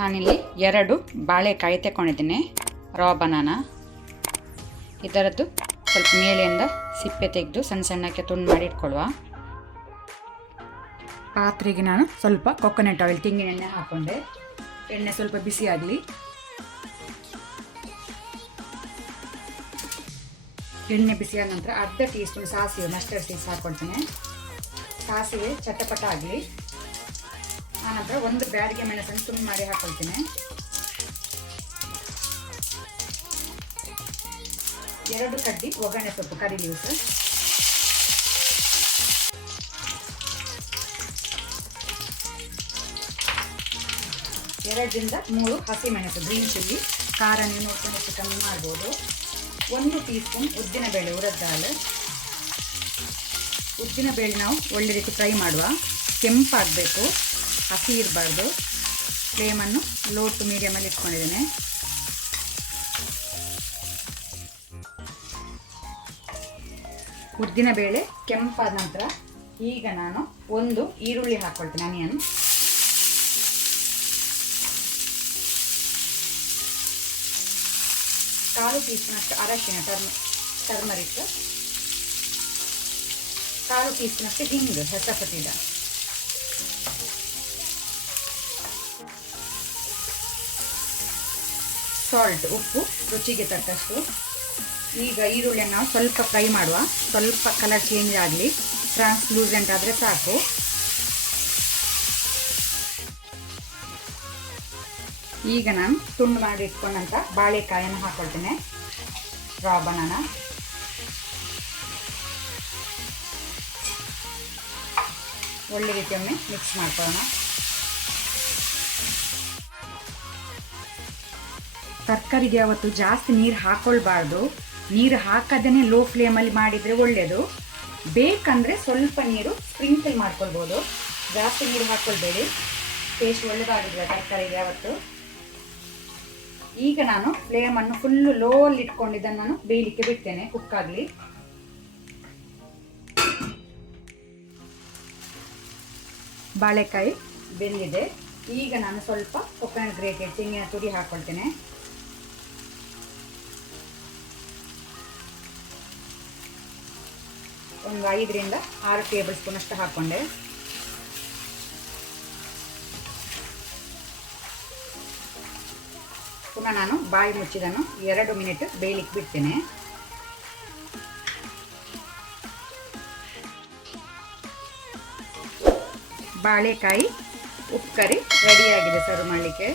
ನಾನಿಲ್ಲಿ 2 ಬಾಳೆಕಾಯಿ ತಗೊಂಡಿದ್ದೀನಿ, ರಾ ಬನಾನಾ. ಇದರದ್ದು ಸ್ವಲ್ಪ ಮೇಲೆಯಿಂದ ಸಿಪ್ಪೆ ತೆಗೆದು ಸಣ್ಣ ಸಣ್ಣಕ್ಕೆ ತುಂಡು ಮಾಡಿ ಇಟ್ಕೊಳ್ಳುವ. ಪಾತ್ರೆಗೆ ನಾನು ಸ್ವಲ್ಪ ಕೊಕೊನಟ್ ಆಯಿಲ್, ತೆಂಗಿನ ಎಣ್ಣೆ ಹಾಕ್ಕೊಂಡೆ. ಎಣ್ಣೆ ಸ್ವಲ್ಪ ಬಿಸಿ ಆಗಲಿ. ಎಣ್ಣೆ ಬಿಸಿಯಾದ ನಂತರ ಅರ್ಧ ಟೀ ಸ್ಪೂನ್ ಸಾಸಿವೆ, ಮಸ್ಟರ್ಡ್ ಸೀಡ್ಸ್ ಹಾಕ್ಕೊಳ್ತೇನೆ. ಸಾಸಿವೆ ಚಟಪಟ ಆಗಲಿ. ಆನಂತರ 1 ಬ್ಯಾಡಿಗೆ ಮೆಣಸನ್ನು ತುಂಡು ಮಾಡಿ ಹಾಕೊಳ್ತೇನೆ. 2 ಕಡ್ಡಿ ಒಗ್ಗರಣೆ ಸೊಪ್ಪು, ಕರಿ ಲೀವ್ಸ್. 2 ರಿಂದ 3 ಹಸಿಮೆಣಸು, ಗ್ರೀನ್ ಚಿಲ್ಲಿ. ಖಾರ ನೀವು ನೋಡ್ಕೊಂಡು ಕಮ್ಮಿ ಮಾಡ್ಬೋದು. 1 ಟೀ ಸ್ಪೂನ್ ಉದ್ದಿನಬೇಳೆ, ಉರದ್ ದಾಲ್. ಉದ್ದಿನಬೇಳೆ ನಾವು ಒಳ್ಳೆ ರೀತಿ ಫ್ರೈ ಮಾಡುವ. ಕೆಂಪಾಗಬೇಕು, ಹಸಿ ಇರಬಾರ್ದು. ಫ್ಲೇಮನ್ನು ಲೋ ಟು ಮೀಡಿಯಮಲ್ಲಿ ಇಟ್ಕೊಂಡಿದ್ದೇನೆ. ಉದ್ದಿನಬೇಳೆ ಕೆಂಪಾದ ನಂತರ ಈಗ ನಾನು 1 ಈರುಳ್ಳಿ ಹಾಕ್ಕೊಳ್ತೇನೆ, ಆನಿಯನ್. ಕಾಲು ಟೀ ಸ್ಪೂನ್ ಅಷ್ಟು ಅರಶಿನ, ಟರ್ಮರಿಕ್. ಕಾಲು ಟೀ ಸ್ಪೂನ್ ಅಷ್ಟು ಹಿಂಗು, ಹೆಸಪಟ್ಟಿದ. ಸಾಲ್ಟ್, ಉಪ್ಪು ರುಚಿಗೆ ತಕ್ಕಷ್ಟು. ಈಗ ಈರುಳ್ಳಿಯನ್ನು ನಾವು ಸ್ವಲ್ಪ ಫ್ರೈ ಮಾಡುವ. ಸ್ವಲ್ಪ ಕಲರ್ ಚೇಂಜ್ ಆಗಲಿ, ಟ್ರಾನ್ಸ್ಲೂಸೆಂಟ್ ಆದರೆ ಸಾಕು. ಈಗ ನಾನು ತುಂಡು ಮಾಡಿ ಇಟ್ಕೊಂಡಂಥ ಬಾಳೆಕಾಯನ್ನು ಹಾಕ್ಕೊಳ್ತೇನೆ, ರಾ ಬನಾನಾ. ಒಳ್ಳೆ ರೀತಿಯೊಮ್ಮೆ ಮಿಕ್ಸ್ ಮಾಡ್ಕೊಳ್ಳೋಣ. ತರಕಾರಿಗೆ ಯಾವತ್ತು ಜಾಸ್ತಿ ನೀರು ಹಾಕ್ಕೊಳ್ಬಾರ್ದು. ನೀರು ಹಾಕದೇ ಲೋ ಫ್ಲೇಮಲ್ಲಿ ಮಾಡಿದರೆ ಒಳ್ಳೆಯದು. ಬೇಕಂದರೆ ಸ್ವಲ್ಪ ನೀರು ಸ್ಪ್ರಿಂಕಲ್ ಮಾಡ್ಕೊಳ್ಬೋದು, ಜಾಸ್ತಿ ನೀರು ಹಾಕ್ಕೊಳ್ಬೇಡಿ. ಟೇಸ್ಟ್ ಒಳ್ಳೆಯದಾಗಿದ್ರೆ ತರಕಾರಿಗೆ ಯಾವತ್ತು. ಈಗ ನಾನು ಫ್ಲೇಮನ್ನು ಫುಲ್ಲು ಲೋ ಅಲ್ಲಿ ಇಟ್ಕೊಂಡಿದ್ದನ್ನು ನಾನು ಬೇಯಲಿಕ್ಕೆ ಬಿಡ್ತೇನೆ, ಕುಕ್ ಆಗಲಿ. ಬಾಳೆಕಾಯಿ ಬೆಂದಿದೆ. ಈಗ ನಾನು ಸ್ವಲ್ಪ ಕೊಕೊನಟ್ ಗ್ರೇಟೆಡ್, ತೆಂಗಿನ ತುರಿ ಹಾಕ್ಕೊಳ್ತೇನೆ. ಒಂದು 5 ರಿಂದ 6 ಟೇಬಲ್ ಸ್ಪೂನ್ ಅಷ್ಟು ಹಾಕ್ಕೊಂಡೆ. ಪುನಃ ನಾನು ಬಾಯಿ ಮುಚ್ಚಿದನ್ನು 2 ಮಿನಿಟ್ ಬೇಯಲಿಕ್ಕೆ ಬಿಡ್ತೇನೆ. ಬಾಳೆಕಾಯಿ ಉಪ್ಪು ಕರಿ ರೆಡಿಯಾಗಿದೆ ಸರ್ವ್ ಮಾಡಲಿಕ್ಕೆ.